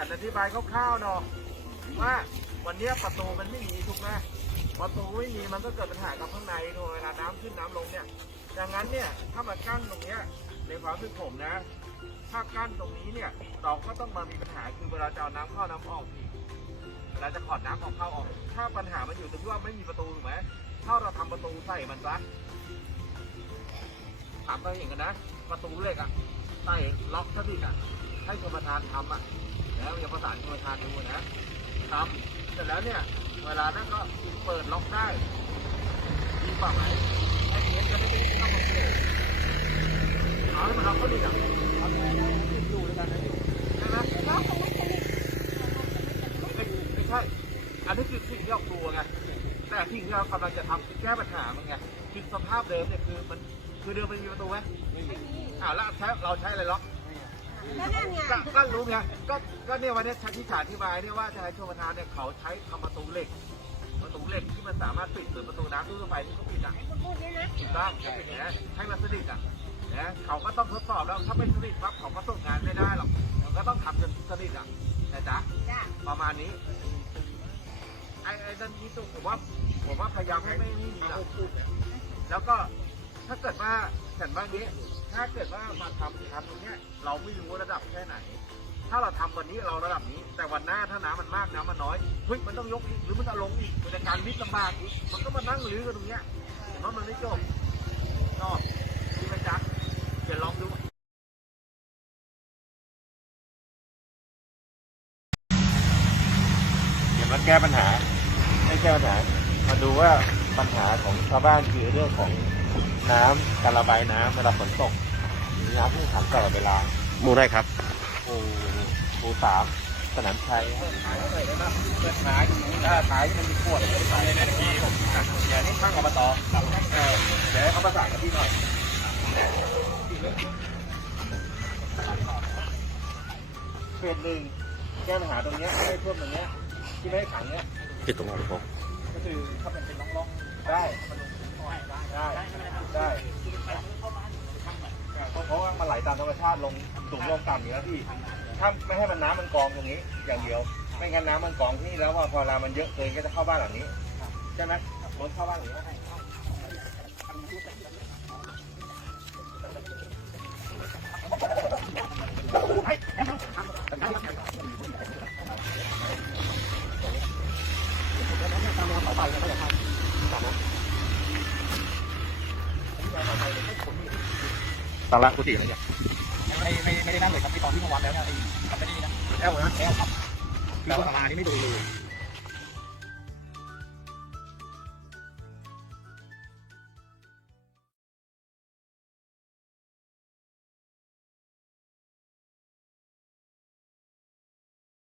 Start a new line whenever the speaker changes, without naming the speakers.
ฉันอธิบายคร่าวๆเนาะว่าวันนี้ประตูมันไม่มีถูกไหมประตูไม่มีมันก็เกิดปัญหากับข้างในถูกเวลาน้ำขึ้นน้ำลงเนี่ยดังนั้นเนี่ยถ้ามากั้นตรงเนี้ยในความคิดผมนะ ถ้ากั้นตรงนี้เนี่ยเราก็ต้องมามีปัญหาคือเวลาจะเอาน้ำเข้าน้ำออกอีเวลาจะขอดน้ำออกเข้าออก ถ้าปัญหามันอยู่ตรงที่ว่าไม่มีประตูถูกไหมถ้าเราทำประตูใส่มันซะถามไปอย่างกันนะ ประตูเหล็กอะใส่ล็อกซะดิอะให้ชมประธานทำอะ แล้วอย่าประสานชมประธานดูนะทำเสร็จแล้วเนี่ยเวลานั้นก็เปิดล็อกได้ดีกว่าไหมไอ้เนี้ยจะได้ไม่เข้ามาโผล่เอาให้มันล็อกก็ดีอะทำไงได้ให้อยู่ด้วยกันนะอยู่ใช่ไหมไม่ใช่ อันนี้คือสิ่งที่เรากลัวไงแต่สิ่งที่เรากำลังจะทำคือแก้ปัญหามันไงคือสภาพเดิมเนี่ยคือมันคือเดิมมันมีประตูไหม
ไม่มี
อ่าแล้วใช้เราใช้อะไรล็อก
แล้วนั่นไง
ก็ก็รู้ไงก็ก็เนี่ยวันนี้ชันที่อธิบายเนี่ยว่าทนายชมประธานเนี่ยเขาใช้ทำประตูเหล็ก ประตูเหล็กที่มันสามารถปิดเหมือนประตูน้ำตู้รถไฟที่เขาปิดอะ
คุณพูดเนี่ยนะ
ถูกต้องนะให้มันสนิทอะนะเขาก็ต้องทดสอบแล้วถ้าไม่สนิทปั๊บเขาก็ส่งงานไม่ได้หรอกมันก็ต้องทำจนสนิทอะนะจ๊ะ
จ้า
ประมาณนี้ไอ้ไอ้ด้านนี้ตัวผมว่าผมว่าพยายามให้ไม่นี่ดีนะแล้วก็ ถ้าเกิดว่าแผ่นบ้านนี้ถ้าเกิดว่ามาทำทำตรงเนี้ยเราไม่รู้ระดับแค่ไหน ถ้าเราทำวันนี้เราระดับนี้ แต่วันหน้าถ้าน้ำมันมากน้ำมันน้อยเฮ้ยมันต้องยกอีกหรือมันจะลงอีกมันจะการวิทย์ลำบากอีกมันก็มานั่งรื้อกันตรงเนี้ยเห็นว่ามันไม่จบนอกดีไหมจ๊ะเดี๋ยวลองดูเดี๋ยวมาแก้ปัญหาไม่แก้ปัญหามาดูว่าปัญหาของชาวบ้านคือเรื่องของ น้ำการระบายน้ำเวลาฝนตกมีน้ำที่ขังตลอดเวลา
หมู่ได้ครับ
โอ้โหสามสนามชัยเปิดขายหน่อยได้ไหมเปิดขายถ้าขายมันมีขวดเลยขายในทีเดี๋ยวนี้ข้างอบตเออเดี๋ยวให้เขาประสานกับพี่หน่อยเฟสหนึ่งแก้ปัญหาตรงเนี้ยไม่ให้ท่วมตรงเนี้ยที่ไม่ให้ขังเนี้ย
ที่ตรงนั้นผม
ก็คือถ้าเป็นเป็นร่องๆ รมชาติลงสูงลงต่ำอยู่แล้วพี่ถ้าไม่ให้มันน้ำมันกองตรงนี้ อย่างเดียว ไม่งั้นน้ำมันกองที่นี่แล้วพอพอเวลามันเยอะเกินก็จะเข้าบ้านหลังนี้ใช่ไหมรถเข้าบ้านหลังนี้ตอนละกุฏิอะไรเนี่ย
ไม่ไม่ไม่ได้นั่งเลยครับที่ตอนที่เมื่อวานแล้วเนี่ยไอ้ทำไม่ได้นะ
แอลนะ
แล้วครับคือประมาณนี้ไม่ดูเลย